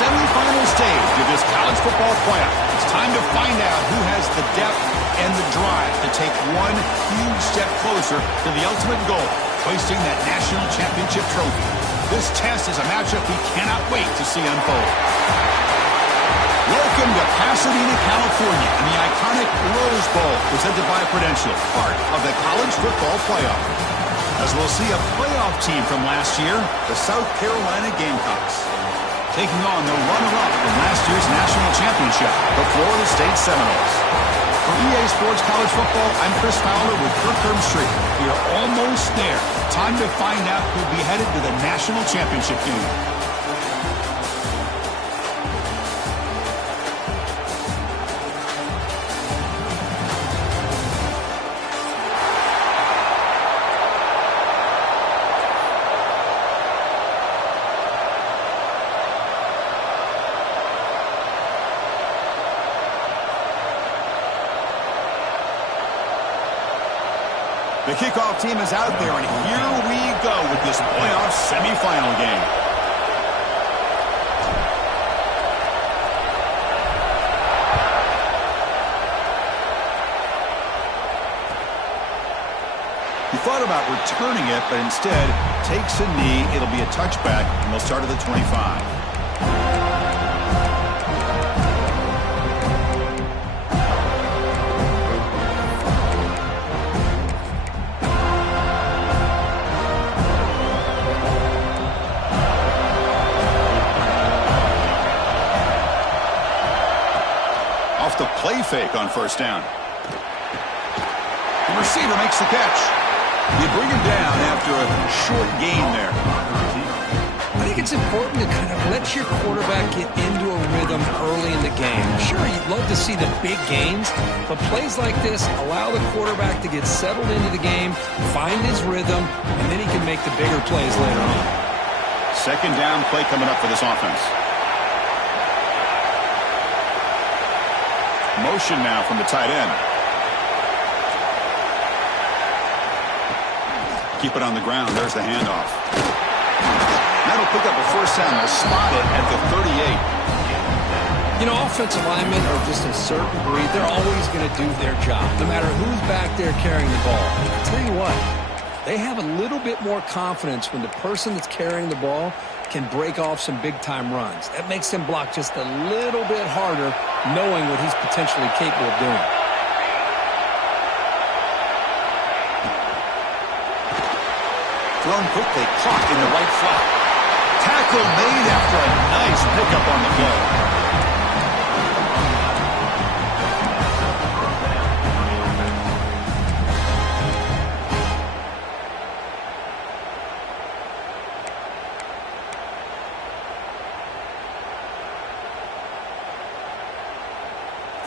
semifinal stage of this college football playoff. It's time to find out who has the depth and the drive to take one huge step closer to the ultimate goal, hoisting that national championship trophy. This test is a matchup we cannot wait to see unfold. Welcome to Pasadena, California, in the iconic Rose Bowl, presented by Prudential, part of the college football playoff. As we'll see a playoff team from last year, the South Carolina Gamecocks, taking on the runner-up from last year's national championship, the Florida State Seminoles. For EA Sports College Football, I'm Chris Fowler with Kirk Herbstreit. We are almost there. Time to find out who'll be headed to the national championship game. The kickoff team is out there, and here we go with this playoff semifinal game. He thought about returning it, but instead takes a knee. It'll be a touchback, and they'll start at the 25. The play fake on first down. The receiver makes the catch. You bring him down after a short gain there. I think it's important to kind of let your quarterback get into a rhythm early in the game. Sure, you'd love to see the big gains, but plays like this allow the quarterback to get settled into the game, find his rhythm, and then he can make the bigger plays later on. Second down play coming up for this offense. Motion now from the tight end. Keep it on the ground. There's the handoff. That'll pick up a first down. They'll spot it at the 38. You know, offensive linemen are just a certain breed. They're always going to do their job, no matter who's back there carrying the ball. I'll tell you what, they have a little bit more confidence when the person that's carrying the ball can break off some big-time runs. That makes them block just a little bit harder, knowing what he's potentially capable of doing. Thrown quickly, caught in the right flat. Tackle made after a nice pickup on the play.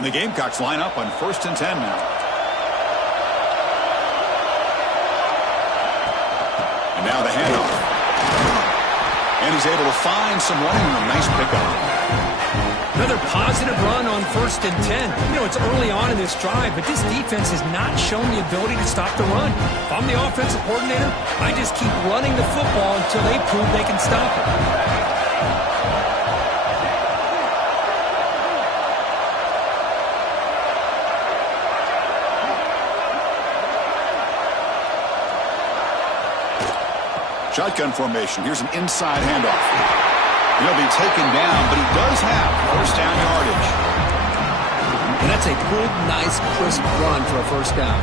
And the Gamecocks line up on 1st and 10 now. And now the handoff. And he's able to find some running room. Nice pickup. Another positive run on 1st and 10. You know, it's early on in this drive, but this defense has not shown the ability to stop the run. If I'm the offensive coordinator, I just keep running the football until they prove they can stop it. Shotgun formation. Here's an inside handoff. He'll be taken down, but he does have first down yardage. And that's a good, nice, crisp run for a first down.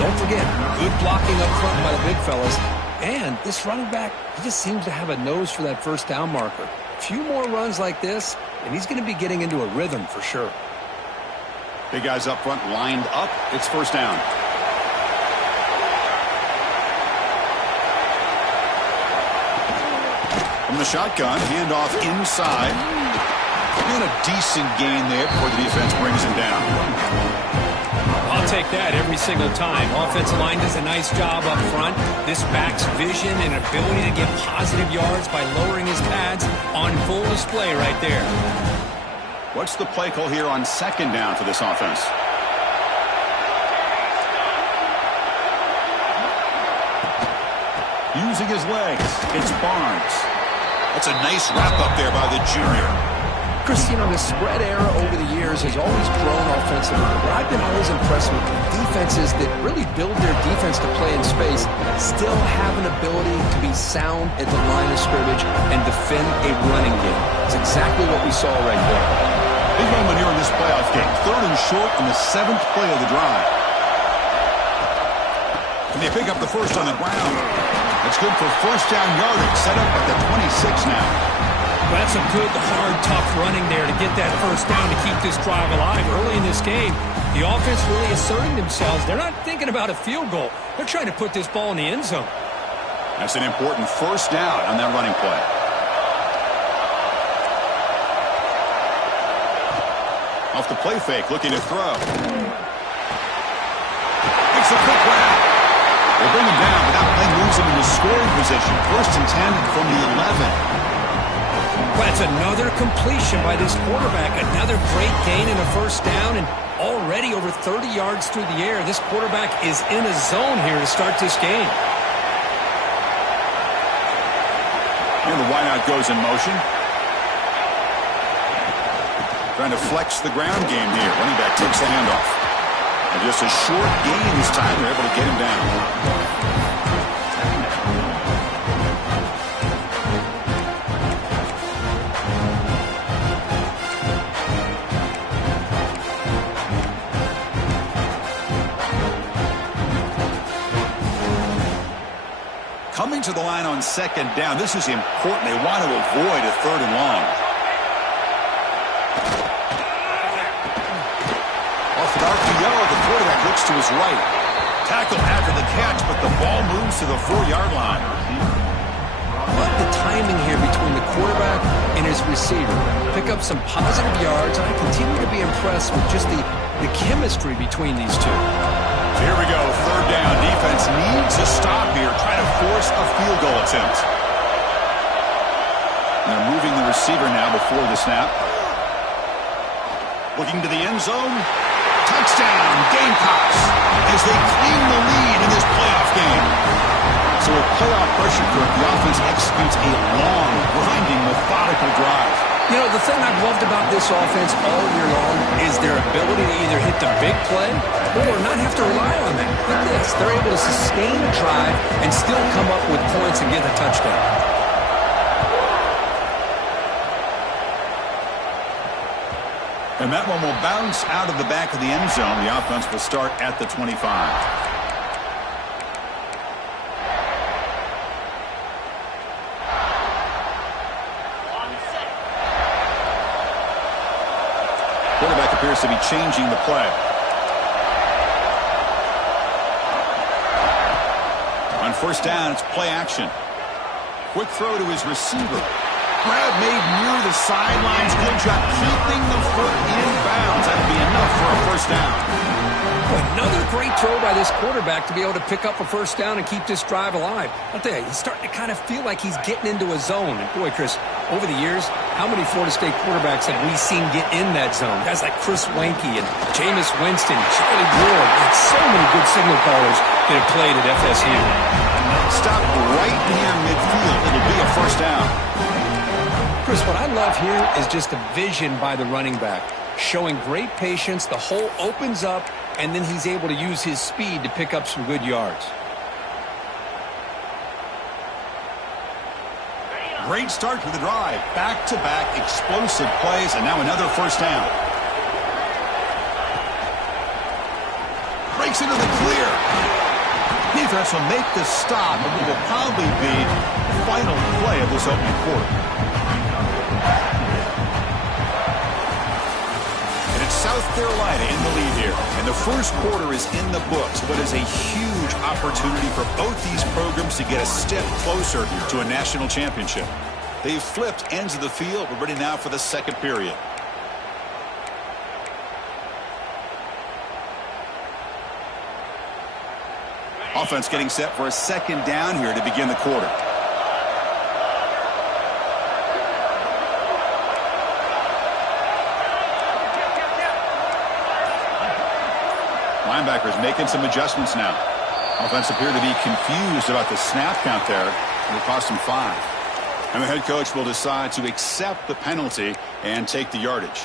Don't forget, good blocking up front by the big fellas. And this running back, he just seems to have a nose for that first down marker. A few more runs like this, and he's going to be getting into a rhythm for sure. Big guys up front lined up. It's first down. From the shotgun, handoff inside. And a decent gain there before the defense brings him down. I'll take that every single time. Offensive line does a nice job up front. This back's vision and ability to get positive yards by lowering his pads on full display right there. What's the play call here on second down for this offense? Using his legs, it's Barnes. That's a nice wrap up there by the junior. Chris, you know, the spread era over the years has always grown offensively. But I've been always impressed with defenses that really build their defense to play in space, still have an ability to be sound at the line of scrimmage and defend a running game. It's exactly what we saw right there. Big moment here in this playoff game. 3rd and short on the 7th play of the drive. And they pick up the first on the ground. That's good for first down yardage. Set up at the 26 now. Well, that's a good, hard, tough running there to get that first down to keep this drive alive. Early in this game, the offense really asserting themselves. They're not thinking about a field goal. They're trying to put this ball in the end zone. That's an important first down on that running play. Off the play fake, looking to throw. Makes a quick grab. They bring him down, but that play moves him into scoring position. 1st and 10 from the 11. Well, that's another completion by this quarterback. Another great gain in a first down, and already over 30 yards through the air. This quarterback is in a zone here to start this game. And the wideout goes in motion. Trying to flex the ground game here. Running back takes the handoff. And just a short gain this time. They're able to get him down. Coming to the line on 2nd down. This is important. They want to avoid a 3rd and long. Off an RPO, the quarterback looks to his right. Tackle after the catch, but the ball moves to the 4-yard line. But the timing here between the quarterback and his receiver. Pick up some positive yards, and I continue to be impressed with just the chemistry between these two. Here we go, 3rd down. Defense needs a stop here. Try to force a field goal attempt. And they're moving the receiver now before the snap. Looking to the end zone. Touchdown, Gamecocks, as they claim the lead in this playoff game. So with playoff pressure, the offense executes a long, grinding, methodical drive. You know, the thing I've loved about this offense all year long is their ability to either hit the big play or not have to rely on that. Look at this. They're able to sustain a drive and still come up with points and get a touchdown. And that one will bounce out of the back of the end zone. The offense will start at the 25. Quarterback appears to be changing the play. On 1st down, it's play action. Quick throw to his receiver. Grab made near the sidelines. Good job keeping the foot in bounds. That'll be enough for a first down. Another great throw by this quarterback to be able to pick up a first down and keep this drive alive. I'll tell you, he's starting to kind of feel like he's getting into a zone. And boy, Chris, over the years, how many Florida State quarterbacks have we seen get in that zone? Guys like Chris Weinke and Jameis Winston, Charlie Brewer, and so many good signal callers that have played at FSU. Stop right near midfield. It'll be a first down. Chris, what I love here is just the vision by the running back. Showing great patience, the hole opens up, and then he's able to use his speed to pick up some good yards. Great start to the drive. Back-to-back explosive plays, and now another first down. Breaks into the clear. Defense will make the stop, and it will probably be the final play of this opening quarter. South Carolina in the lead here, and the first quarter is in the books, but is a huge opportunity for both these programs to get a step closer to a national championship. They've flipped ends of the field. We're ready now for the second period. Offense getting set for a second down here to begin the quarter. Linebackers making some adjustments now. Offense appeared to be confused about the snap count there. It'll cost him 5. And the head coach will decide to accept the penalty and take the yardage.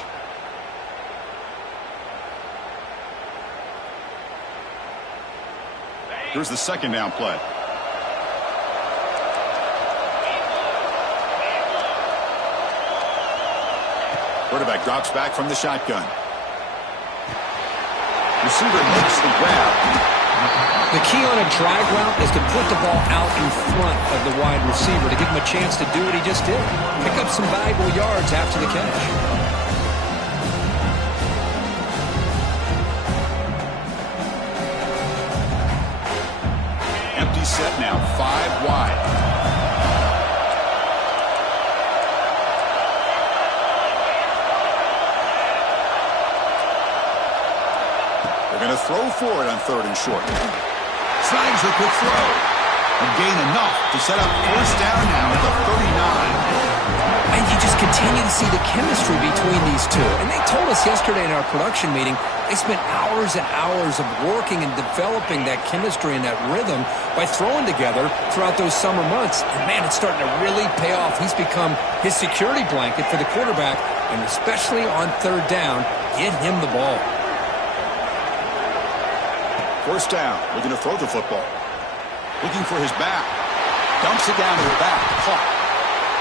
Here's the second down play. Quarterback drops back from the shotgun. Receiver makes the grab. The key on a drag route is to put the ball out in front of the wide receiver to give him a chance to do what he just did. Pick up some valuable yards after the catch. Empty set now, 5 wide. They're going to throw for it on 3rd and short. Snags the quick throw. And gain enough to set up first down now at the 39. And you just continue to see the chemistry between these two. And they told us yesterday in our production meeting, they spent hours and hours of working and developing that chemistry and that rhythm by throwing together throughout those summer months. And, man, it's starting to really pay off. He's become his security blanket for the quarterback, and especially on 3rd down, get him the ball. First down, looking to throw the football. Looking for his back. Dumps it down to the back. Caught.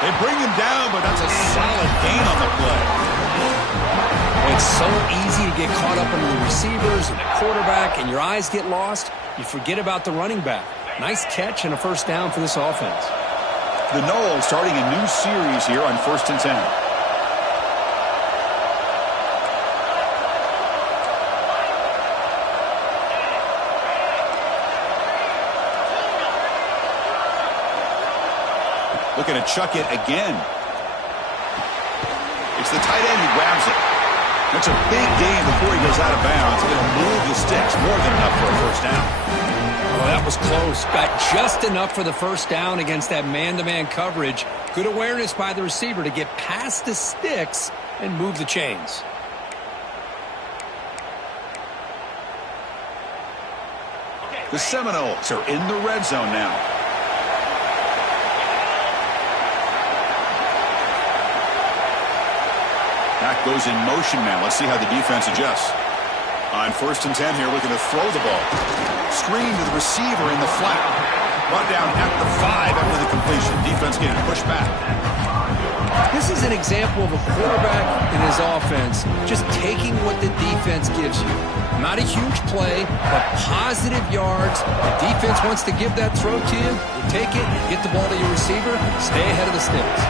They bring him down, but that's a solid gain on the play. It's so easy to get caught up into the receivers and the quarterback, and your eyes get lost. You forget about the running back. Nice catch and a first down for this offense. The Noles starting a new series here on 1st and 10. Looking to chuck it again. It's the tight end who grabs it. That's a big gain before he goes out of bounds. He's going to move the sticks. More than enough for a first down. Oh, that was close. Got just enough for the first down against that man-to-man coverage. Good awareness by the receiver to get past the sticks and move the chains. The Seminoles are in the red zone now. Back goes in motion now. Let's see how the defense adjusts. On 1st and 10 here, looking to throw the ball. Screen to the receiver in the flat. Brought down at the 5 after the completion. Defense getting pushed back. This is an example of a quarterback in his offense just taking what the defense gives you. Not a huge play, but positive yards. The defense wants to give that throw to you. You take it, get the ball to your receiver, stay ahead of the sticks.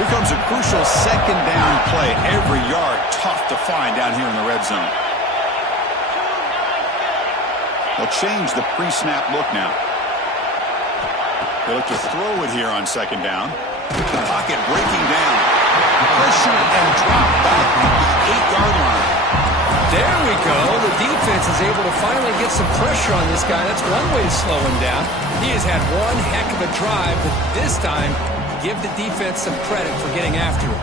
Here comes a crucial 2nd down play. Every yard tough to find down here in the red zone. They'll change the pre-snap look now. They look to throw it here on 2nd down. Pocket breaking down. Pressure and drop back at the 8-yard line. There we go. The defense is able to finally get some pressure on this guy. That's one way to slow him down. He has had one heck of a drive, but this time, give the defense some credit for getting after it.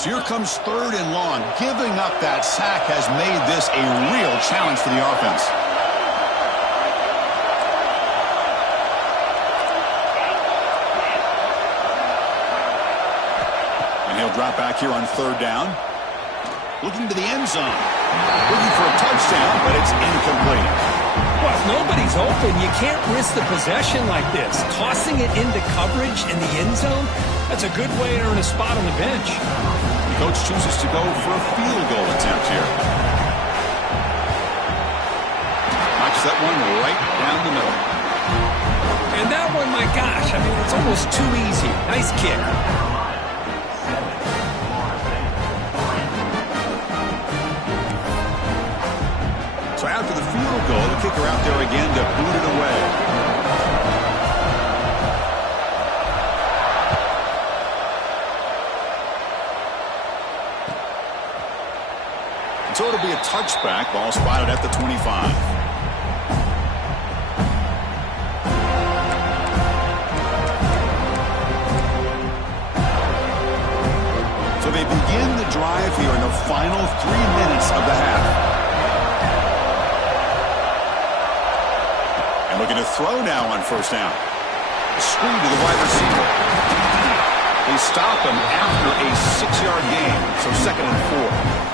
So here comes 3rd and long. Giving up that sack has made this a real challenge for the offense. He'll drop back here on 3rd down. Looking to the end zone. Looking for a touchdown, but it's incomplete. Well, if nobody's open, you can't risk the possession like this. Tossing it into coverage in the end zone, that's a good way to earn a spot on the bench. The coach chooses to go for a field goal attempt here. Knocks that one right down the middle. And that one, my gosh, I mean, it's almost too easy. Nice kick. So after the field goal, the kicker out there again to boot it away. And so it'll be a touchback. Ball spotted at the 25. So they begin the drive here in the final 3 minutes of the half. Looking to throw now on first down. Screen to the wide receiver. They stop him after a 6-yard gain, so 2nd and 4.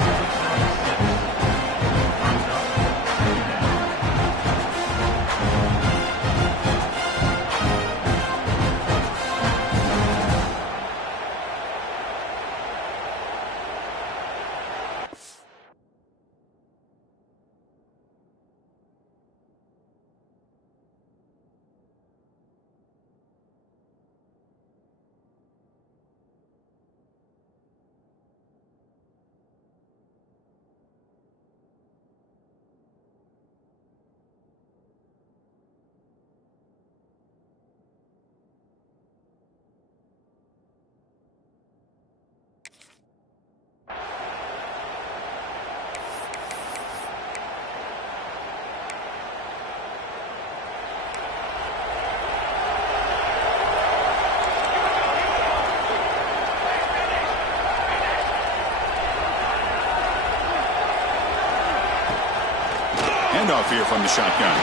Handoff here from the shotgun.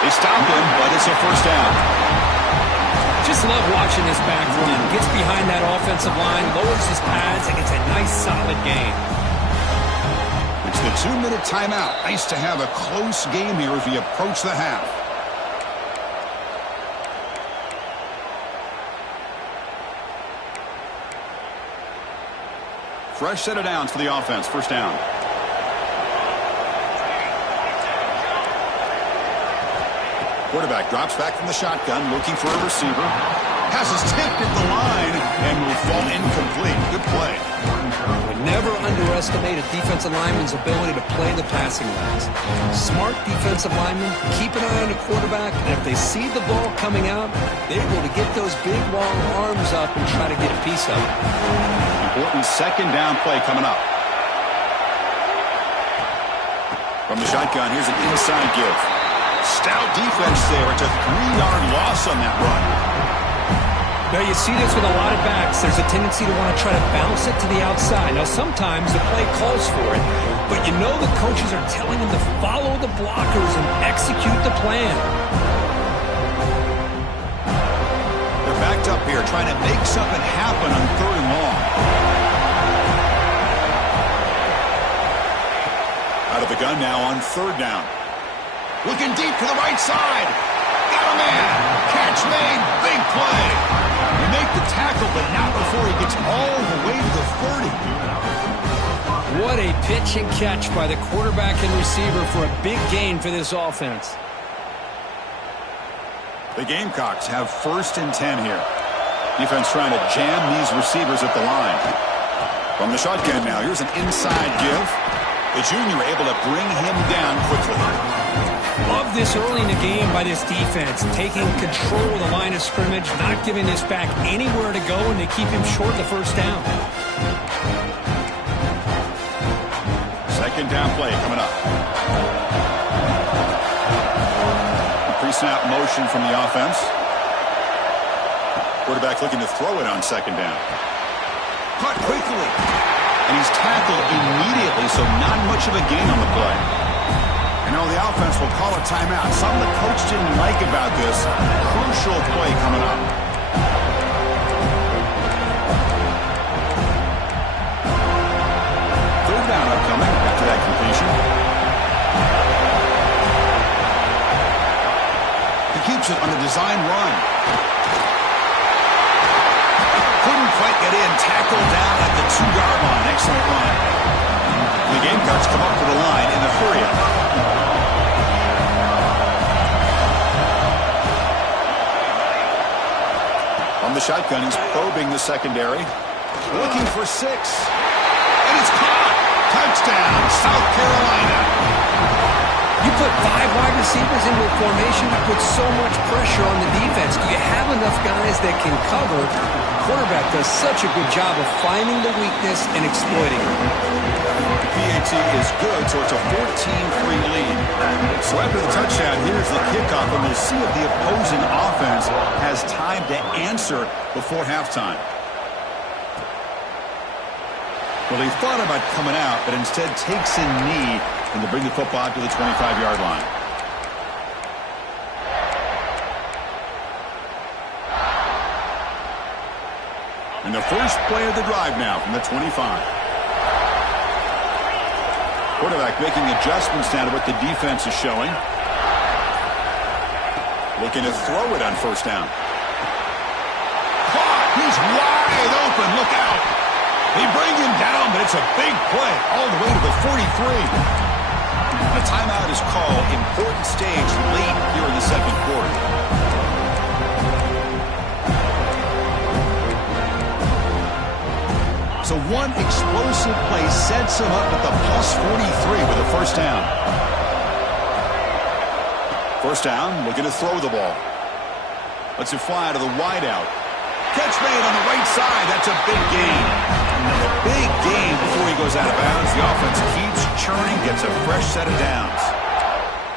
They stop him, but it's a first down. Just love watching this back run. Gets behind that offensive line, lowers his pads, and gets a nice solid gain. It's the 2-minute timeout. Nice to have a close game here as we approach the half. Fresh set of downs for the offense. First down. Quarterback drops back from the shotgun, looking for a receiver. Passes tipped at the line and will fall incomplete. Good play. Would never underestimate a defensive lineman's ability to play the passing lanes. Smart defensive linemen keep an eye on the quarterback, and if they see the ball coming out, they're able to get those big, long arms up and try to get a piece of it. Important second down play coming up. From the shotgun, here's an inside give. Stout defense there. It's a 3-yard loss on that run. Now, you see this with a lot of backs. There's a tendency to want to try to bounce it to the outside. Now, sometimes the play calls for it, but you know the coaches are telling them to follow the blockers and execute the plan. They're backed up here, trying to make something happen on 3rd and long. Out of the gun now on 3rd down. Looking deep to the right side. Got a man. Catch made. Big play. They make the tackle, but not before he gets all the way to the 30. What a pitch and catch by the quarterback and receiver for a big gain for this offense. The Gamecocks have 1st and 10 here. Defense trying to jam these receivers at the line. From the shotgun now, here's an inside give. The junior able to bring him down quickly. Love this early in the game by this defense, taking control of the line of scrimmage, not giving this back anywhere to go, and they keep him short the first down. Second down play coming up. Pre-snap motion from the offense. Quarterback looking to throw it on 2nd down. Caught quickly. And he's tackled immediately, so not much of a gain on the play. You know, the offense will call a timeout. Something the coach didn't like about this. Crucial play coming up. Third down upcoming after that completion. He keeps it on the design run. Couldn't quite get in. Tackled down at the 2-yard line. Excellent run. The Gamecocks come up to the line in the hurry-up. On the shotgun, he's probing the secondary. Looking for 6. And it's caught. Touchdown, South Carolina. You put 5 wide receivers into a formation that puts so much pressure on the defense. Do you have enough guys that can cover? The quarterback does such a good job of finding the weakness and exploiting it. The PAT is good, so it's a 14-3 lead. So after the touchdown, here's the kickoff, and we'll see if the opposing offense has time to answer before halftime. Well, he thought about coming out, but instead takes a knee And they bring the football out to the 25-yard line. And the first play of the drive now from the 25. Quarterback making adjustments now to what the defense is showing. Looking to throw it on first down. He's wide open. Look out. They bring him down, but it's a big play all the way to the 43. A timeout is called. Important stage late here in the second quarter. So one explosive play sets him up at the plus 43 with a first down. First down, looking to throw the ball. Lets it fly to the wideout. Catch made on the right side. That's a big gain. A big gain before he goes out of bounds. The offense keeps churning, gets a fresh set of downs.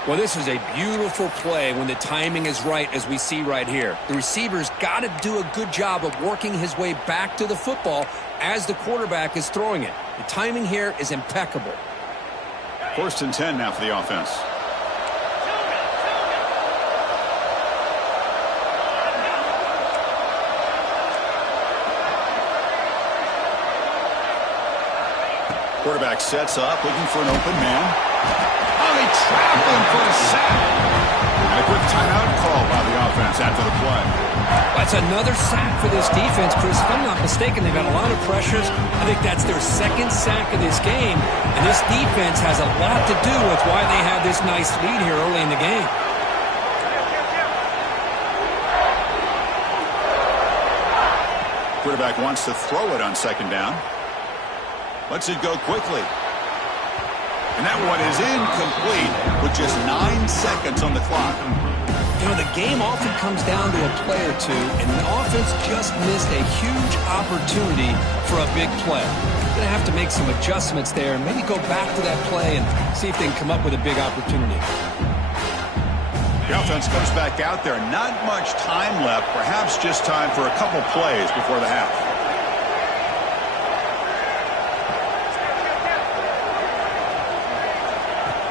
Well, this is a beautiful play when the timing is right, as we see right here. The receiver's got to do a good job of working his way back to the football as the quarterback is throwing it. The timing here is impeccable. 1st and 10 now for the offense. Quarterback sets up, looking for an open man. Oh, they trap him for a sack. And a quick timeout call by the offense after the play. That's another sack for this defense, Chris. If I'm not mistaken, they've got a lot of pressures. I think that's their second sack of this game. And this defense has a lot to do with why they have this nice lead here early in the game. Quarterback wants to throw it on second down. Lets it go quickly. And that one is incomplete with just 9 seconds on the clock. You know, the game often comes down to a play or two, and the offense just missed a huge opportunity for a big play. They're going to have to make some adjustments there and maybe go back to that play and see if they can come up with a big opportunity. The offense comes back out there. Not much time left. Perhaps just time for a couple plays before the half.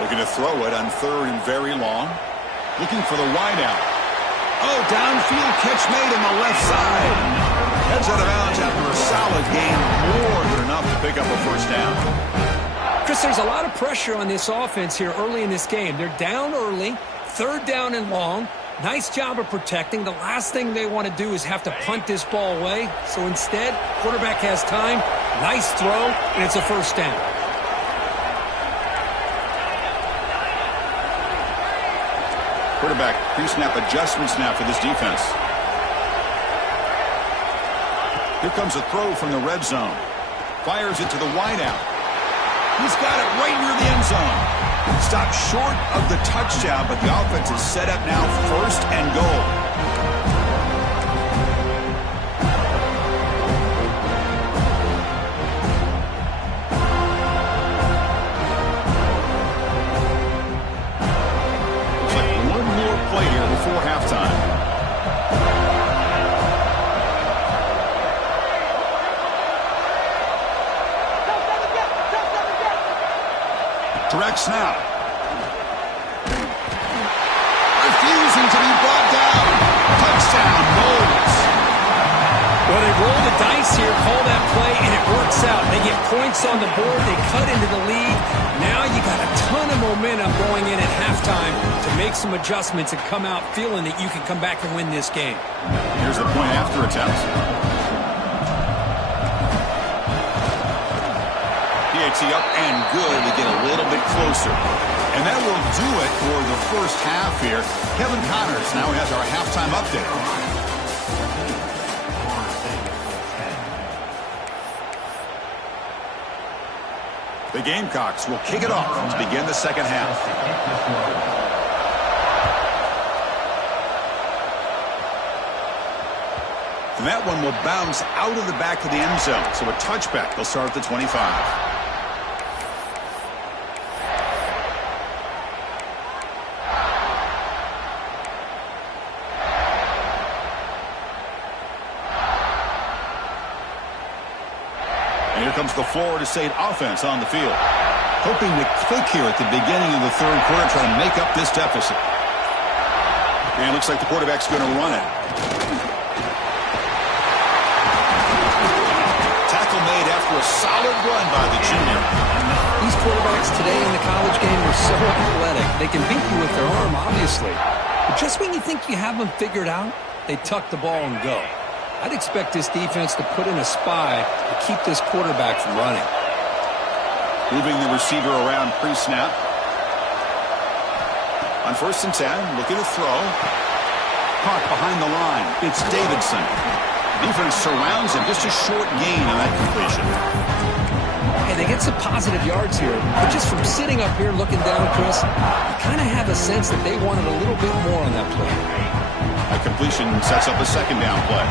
Looking to throw it on 3rd and very long. Looking for the wideout. Oh, downfield catch made on the left side. Heads out of bounds after a solid gain. More than enough to pick up a first down. Chris, there's a lot of pressure on this offense here early in this game. They're down early, 3rd down and long. Nice job of protecting. The last thing they want to do is have to punt this ball away. So instead, quarterback has time. Nice throw, and it's a first down. Quarterback pre-snap adjustments now for this defense. Here comes a throw from the red zone. Fires it to the wideout. He's got it right near the end zone. Stopped short of the touchdown, but the offense is set up now 1st and goal. Before halftime. Direct snap. Refusing to be brought down. Touchdown, Bulls. Well, they roll the dice here, call that play, and it works out. They get points on the board. They cut into the lead. Now you got a ton of momentum going in at halftime to make some adjustments and come out feeling that you can come back and win this game. Here's the point after attempt. PAT up and good. We get a little bit closer. And that will do it for the first half here. Kevin Connors now has our halftime update. The Gamecocks will kick it off to begin the second half. And that one will bounce out of the back of the end zone. So a touchback. They'll start at the 25. Here comes the Florida State offense on the field. Hoping to click here at the beginning of the third quarter, trying to make up this deficit. And looks like the quarterback's going to run it. Tackle made after a solid run by the junior. These quarterbacks today in the college game are so athletic. They can beat you with their arm, obviously. But just when you think you have them figured out, they tuck the ball and go. I'd expect this defense to put in a spy to keep this quarterback from running. Moving the receiver around pre-snap. On 1st and 10, looking to throw. Caught behind the line. It's Davidson. Defense surrounds him. Just a short gain on that completion. Hey, they get some positive yards here. But just from sitting up here looking down, Chris, you kind of have a sense that they wanted a little bit more on that play. A completion sets up a second down play.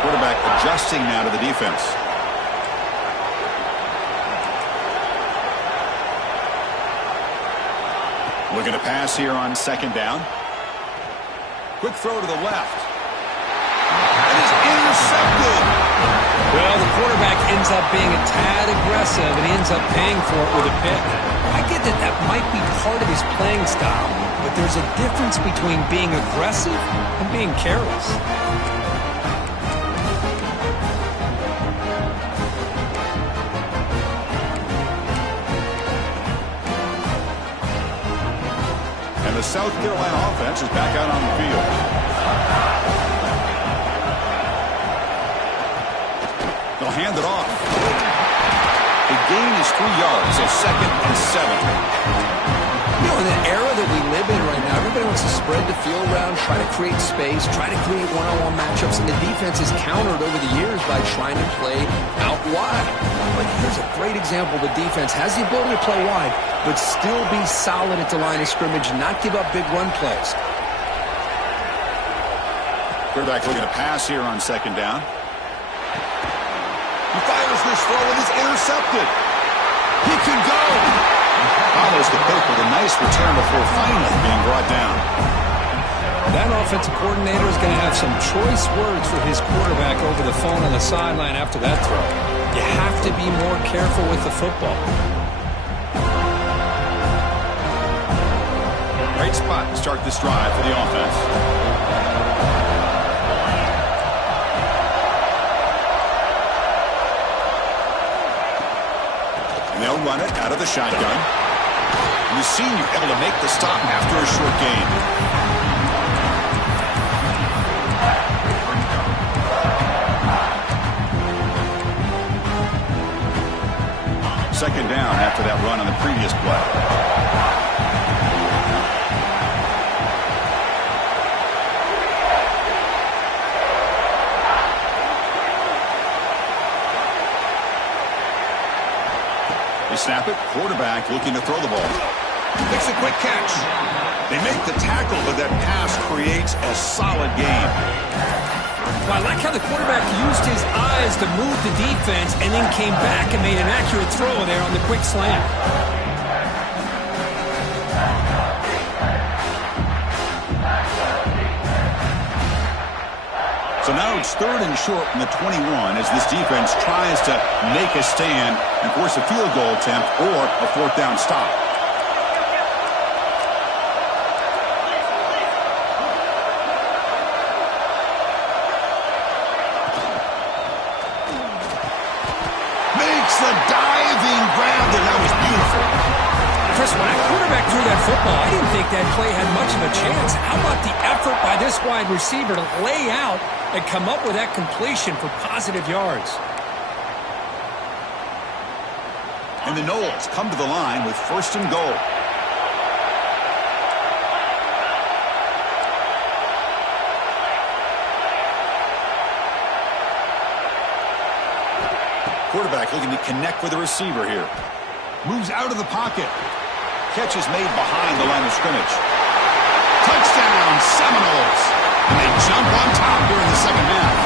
Quarterback adjusting now to the defense. Looking to pass here on 2nd down. Quick throw to the left. It is intercepted. Well, the quarterback ends up being a tad aggressive, and he ends up paying for it with a pick. I get that that might be part of his playing style, but there's a difference between being aggressive and being careless. And the South Carolina offense is back out on the field. They'll hand it off. The gain is 3 yards, so 2nd and 7. You know, in the era that we live in right now, everybody wants to spread the field around, try to create space, try to create one-on-one matchups, and the defense is countered over the years by trying to play out wide. But here's a great example. The defense has the ability to play wide, but still be solid at the line of scrimmage, not give up big run plays. Quarterback looking to pass here on 2nd down. He fires this throw and is intercepted. He can go. Follows the pick with a nice return before finally being brought down. That offensive coordinator is going to have some choice words for his quarterback over the phone on the sideline after that throw. You have to be more careful with the football. Great spot to start this drive for the offense. And they'll run it out of the shotgun. And the senior able to make the stop after a short gain. Second down after that run on the previous play. They snap it. Quarterback looking to throw the ball. Makes a quick catch. They make the tackle, but that pass creates a solid gain. Well, I like how the quarterback used his eyes to move the defense and then came back and made an accurate throw there on the quick slant. So now it's 3rd and short from the 21 as this defense tries to make a stand and force a field goal attempt or a 4th down stop. Makes the diving grab, and that was beautiful. Chris, when that quarterback threw that football, I didn't think that play had much of a chance. How about the effort by this wide receiver to lay out and come up with that completion for positive yards? And the Noles come to the line with 1st and goal. Quarterback looking to connect with the receiver here. Moves out of the pocket. Catch is made behind the line of scrimmage. Touchdown, Seminoles. And they jump on top here in the second half.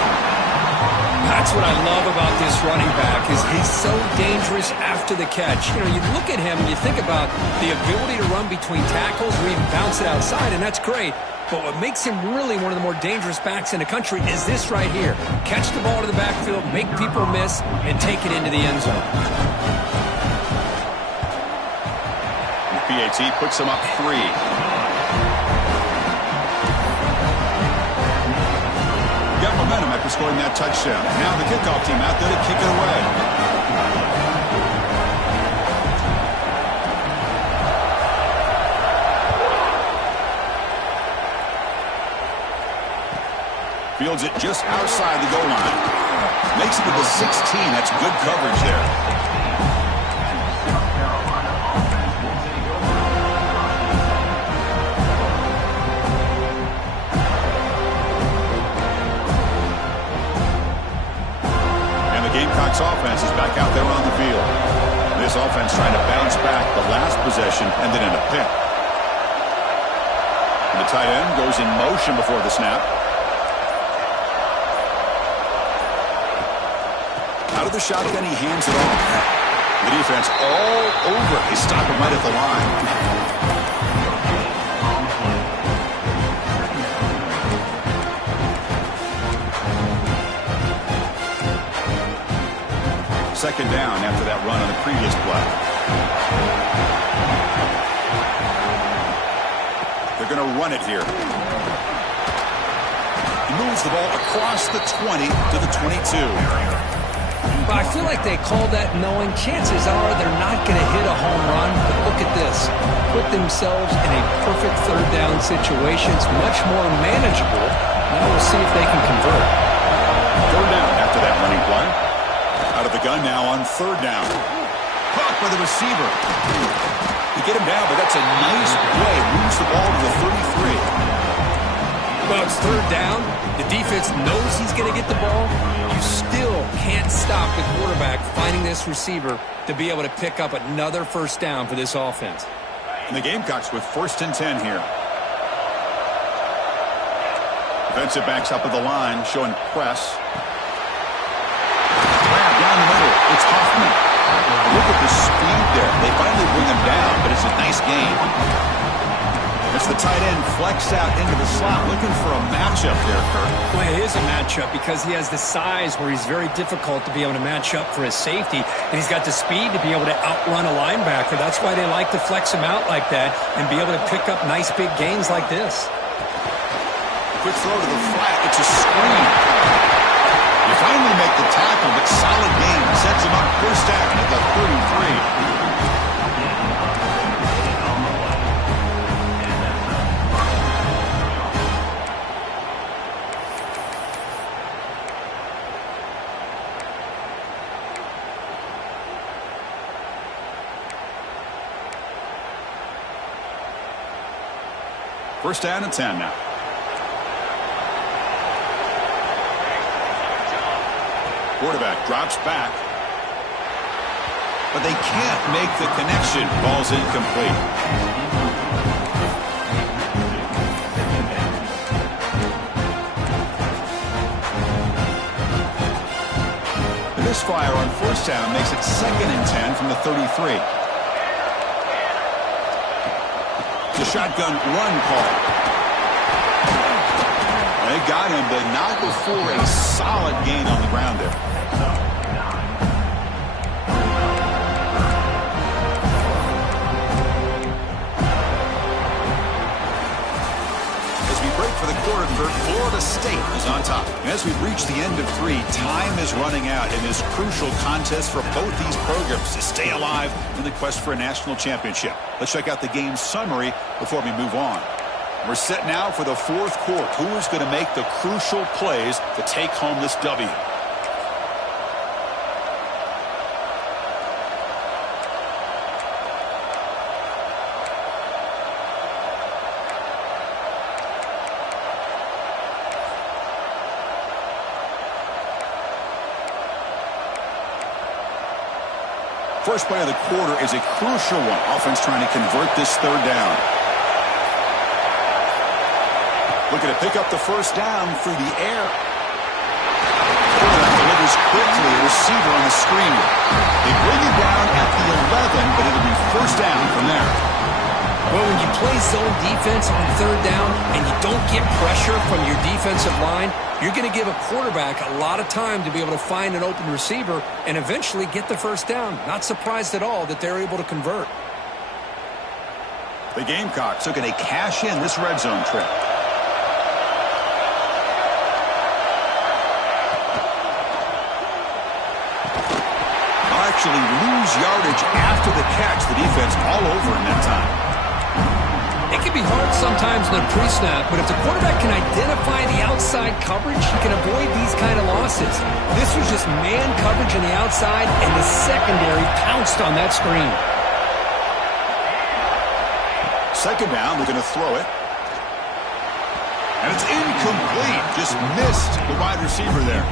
That's what I love about this running back is he's so dangerous after the catch. You know, you look at him and you think about the ability to run between tackles or even bounce it outside, and that's great. But what makes him really one of the more dangerous backs in the country is this right here. Catch the ball to the backfield, make people miss, and take it into the end zone. PAT puts him up 3. Got momentum after scoring that touchdown. Now the kickoff team out there to kick it away. Fields it just outside the goal line. Makes it to the 16. That's good coverage there. Gamecocks offense is back out there on the field. This offense trying to bounce back. The last possession ended in a pick. And the tight end goes in motion before the snap. Out of the shotgun, he hands it off. The defense all over. They stop him right at the line. Second down after that run on the previous play. They're going to run it here. He moves the ball across the 20 to the 22. But I feel like they called that knowing chances are they're not going to hit a home run. But look at this. Put themselves in a perfect third down situation. It's much more manageable. Now we'll see if they can convert. Third down after that running play. Out of the gun now on third down. Caught by the receiver. You get him down, but that's a nice play. Moves the ball to the 33. Well, it's third down. The defense knows he's going to get the ball. You still can't stop the quarterback finding this receiver to be able to pick up another first down for this offense. And the Gamecocks with 1st and 10 here. Defensive backs up at the line, showing press. Down the middle, it's Hoffman. Look at the speed there. They finally bring him down, but it's a nice game. It's the tight end flex out into the slot, looking for a matchup there, Kirk. Well, it is a matchup because he has the size where he's very difficult to be able to match up for his safety, and he's got the speed to be able to outrun a linebacker. That's why they like to flex him out like that and be able to pick up nice big gains like this. Quick throw to the flat. It's a screen. You finally make the tackle, but solid game. Sets him up first down at the 33. First down and 10 now. Quarterback drops back. But they can't make the connection. Ball's incomplete. The misfire on first down makes it 2nd and 10 from the 33. The shotgun run call. They got him, but not before a solid gain on the ground there. As we break for the quarter, Florida State is on top. As we reach the end of 3, time is running out in this crucial contest for both these programs to stay alive in the quest for a national championship. Let's check out the game summary before we move on. We're set now for the 4th quarter. Who is going to make the crucial plays to take home this W? First play of the quarter is a crucial one. Offense trying to convert this third down. Looking to pick up the first down through the air. Quarterback delivers finds quickly a receiver on the screen. They bring it down at the 11, but it'll be first down from there. Well, when you play zone defense on third down and you don't get pressure from your defensive line, you're going to give a quarterback a lot of time to be able to find an open receiver and eventually get the first down. Not surprised at all that they're able to convert. The Gamecocks are going to cash in this red zone trip. They'll actually lose yardage after the catch. The defense all over in that time. It can be hard sometimes in a pre-snap, but if the quarterback can identify the outside coverage, he can avoid these kind of losses. This was just man coverage on the outside, and the secondary pounced on that screen. Second down, they're going to throw it. And it's incomplete. Just missed the wide receiver there.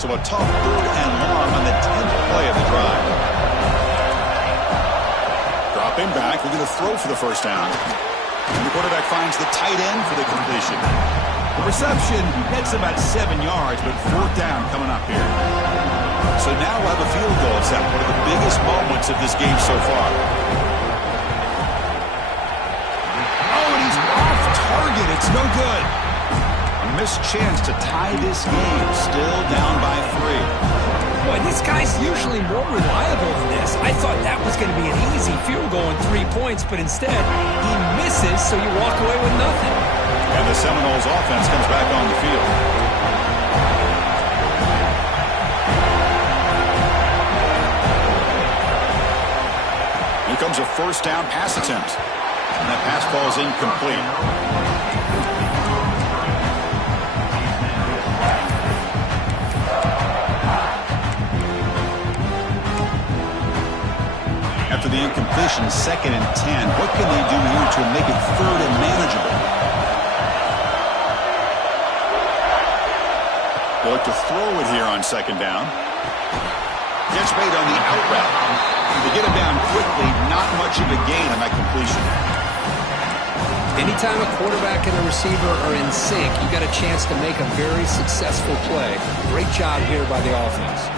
So a tough 3rd and long on the 10th play of the drive. Dropping back, they're going to throw for the first down. And the quarterback finds the tight end for the completion. The reception gets about 7 yards, but 4th down coming up here. So now we'll have a field goal attempt, one of the biggest moments of this game so far. Oh, and he's off target. It's no good. Missed chance to tie this game, still down by 3. Boy, this guy's usually more reliable than this. I thought that was going to be an easy field goal and 3 points, but instead he misses, so you walk away with nothing. And the Seminoles offense comes back on the field. Here comes a first down pass attempt. And that pass ball is incomplete. After the incompletion, 2nd and 10. What can they do here to make it 3rd and manageable? They look to throw it here on 2nd down. Gets made on the out route. They get him down quickly. Not much of a gain on that completion. Anytime a quarterback and a receiver are in sync, you got a chance to make a very successful play. Great job here by the offense.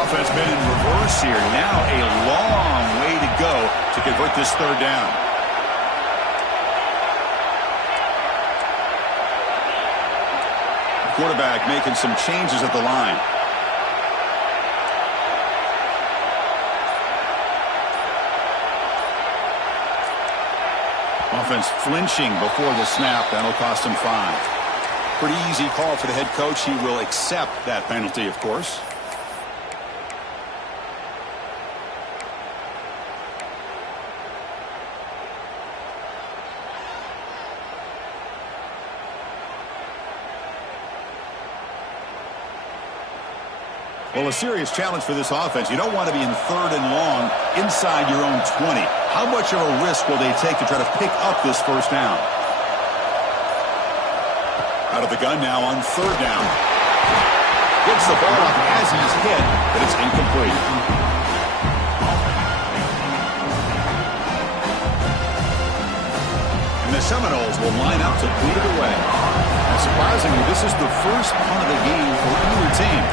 Offense been in reverse here. Now a long way to go to convert this 3rd down. The quarterback making some changes at the line. Offense flinching before the snap. That'll cost him 5. Pretty easy call for the head coach. He will accept that penalty, of course. Well, a serious challenge for this offense. You don't want to be in 3rd and long inside your own 20. How much of a risk will they take to try to pick up this first down? Out of the gun now on 3rd down. Gets the ball up as he's hit, but it's incomplete. And the Seminoles will line up to boot it away. And surprisingly, this is the first punt of the game for either team.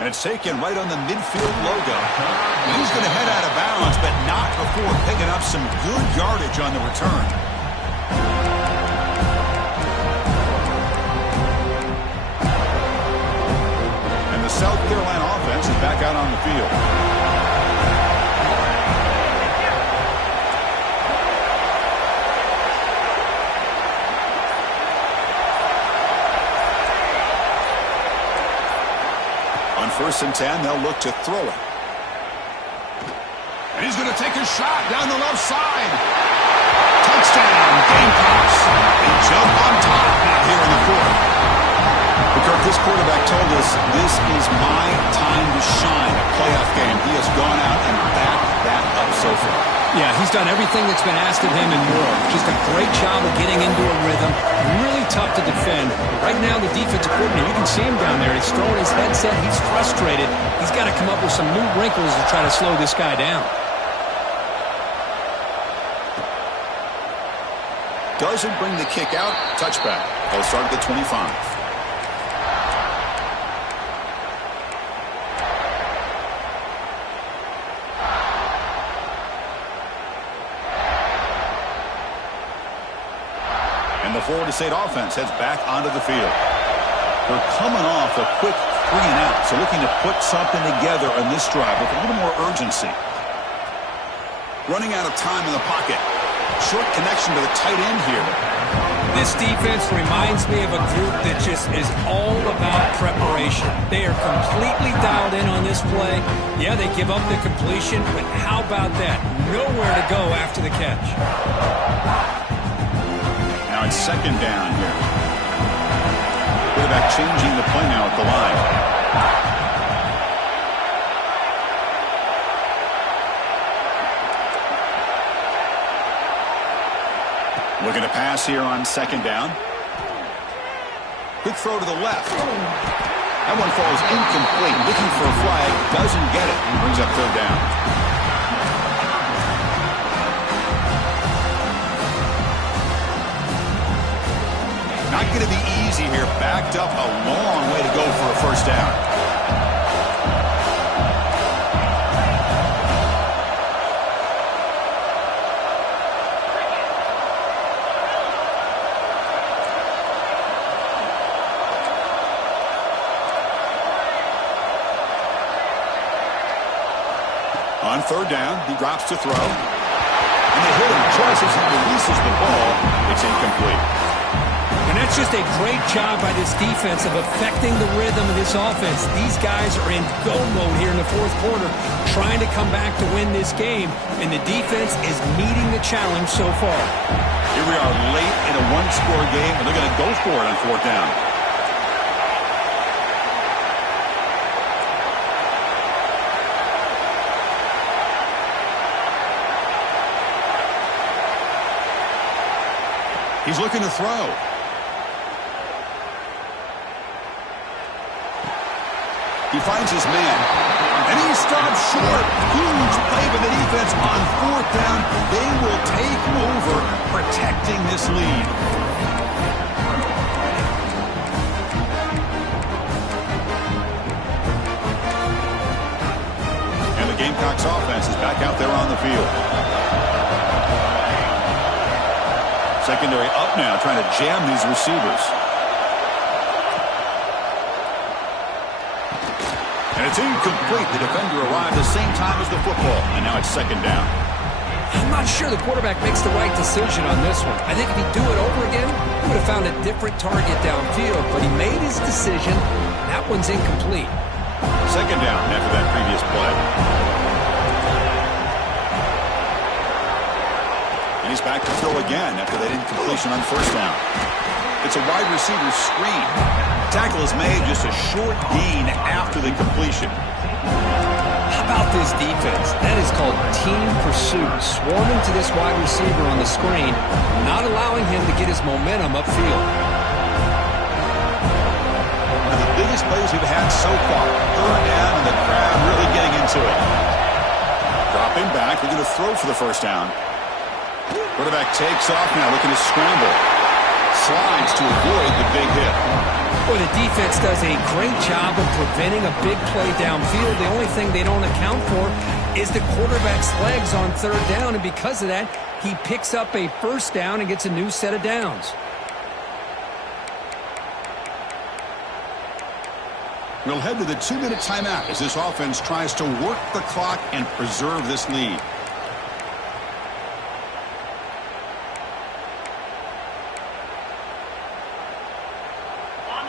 And it's taken right on the midfield logo. And he's going to head out of bounds, but not before picking up some good yardage on the return. And the South Carolina offense is back out on the field. On 1st and 10, they'll look to throw it. And he's going to take a shot down the left side. Touchdown, Gamecocks. They jump on top here in the 4th. Because this quarterback told us, this is my time to shine. A playoff game. He has gone out and backed that up so far. Yeah, he's done everything that's been asked of him and more. Just a great job of getting into a rhythm. Really tough to defend. Right now, the defensive coordinator, you can see him down there. He's throwing his headset. He's frustrated. He's got to come up with some new wrinkles to try to slow this guy down. Doesn't bring the kick out. Touchback. They'll start at the 25. And the Florida State offense heads back onto the field. They're coming off a quick 3-and-out, so looking to put something together on this drive with a little more urgency. Running out of time in the pocket. Short connection to the tight end here. This defense reminds me of a group that just is all about preparation. They are completely dialed in on this play. Yeah, they give up the completion, but how about that? Nowhere to go after the catch. Now it's second down here. Quarterback changing the play now at the line. Looking to pass here on second down. Quick throw to the left. That one falls incomplete. Looking for a flag. Doesn't get it. And brings up third down. Not going to be easy here. Backed up a long way to go for a first down. On third down, he drops to throw. And they hit him just as he releases the ball. It's incomplete. And that's just a great job by this defense of affecting the rhythm of this offense. These guys are in go mode here in the fourth quarter, trying to come back to win this game, and the defense is meeting the challenge so far. Here we are late in a one-score game, and they're going to go for it on fourth down. He's looking to throw. He finds his man. And he stops short. Huge play by the defense on fourth down. They will take over, protecting this lead. And the Gamecocks offense is back out there on the field. Secondary up now, trying to jam these receivers. And it's incomplete. The defender arrived the same time as the football. And now it's second down. I'm not sure the quarterback makes the right decision on this one. I think if he'd do it over again, he would have found a different target downfield. But he made his decision. That one's incomplete. Second down after that previous play. And he's back to throw again after that incompletion on first down. It's a wide receiver screen. Tackle is made, just a short gain after the completion. How about this defense? That is called team pursuit. Swarming to this wide receiver on the screen, not allowing him to get his momentum upfield. One of the biggest plays we've had so far. Third down, and the crowd really getting into it. Dropping back, they're going to throw for the first down. Quarterback takes off now, looking to scramble. Slides to avoid the big hit. Boy, the defense does a great job of preventing a big play downfield. The only thing they don't account for is the quarterback's legs on third down, and because of that, he picks up a first down and gets a new set of downs. We'll head to the 2-minute timeout as this offense tries to work the clock and preserve this lead.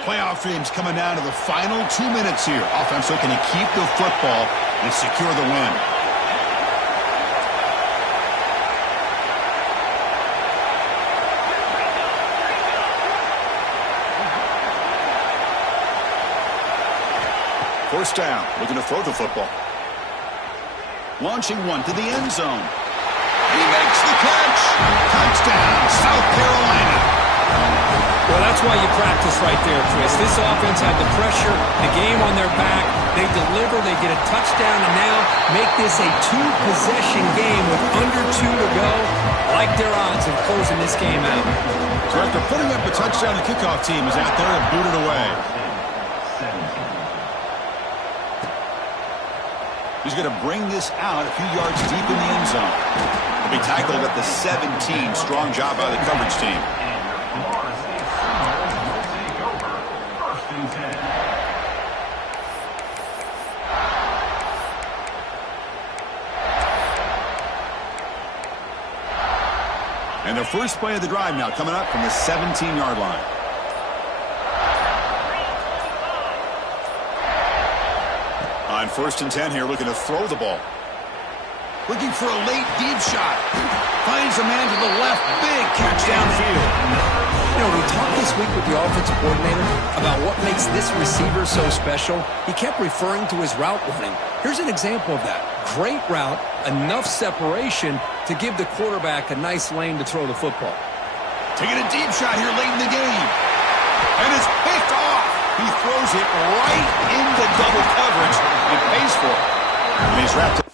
Playoff games coming down to the final 2 minutes here. Offense looking to keep the football and secure the win. First down, looking to throw the football. Launching one to the end zone. He makes the catch. Touchdown, South Carolina. Well, that's why you practice right there, Chris. This offense had the pressure, the game on their back. They deliver, they get a touchdown, and now make this a two-possession game with under 2 to go. Like their odds of closing this game out. So after putting up a touchdown, the kickoff team is out there and booted away. He's going to bring this out a few yards deep in the end zone. He'll be tackled at the 17. Strong job by the coverage team. And the first play of the drive now coming up from the 17-yard line. On 1st and 10 here, looking to throw the ball. Looking for a late deep shot. Finds a man to the left. Big catch downfield. You know, we talked this week with the offensive coordinator about what makes this receiver so special. He kept referring to his route running. Here's an example of that. Great route, enough separation to give the quarterback a nice lane to throw the football. Taking a deep shot here late in the game. And it's picked off. He throws it right into double coverage and pays for it. And he's wrapped up.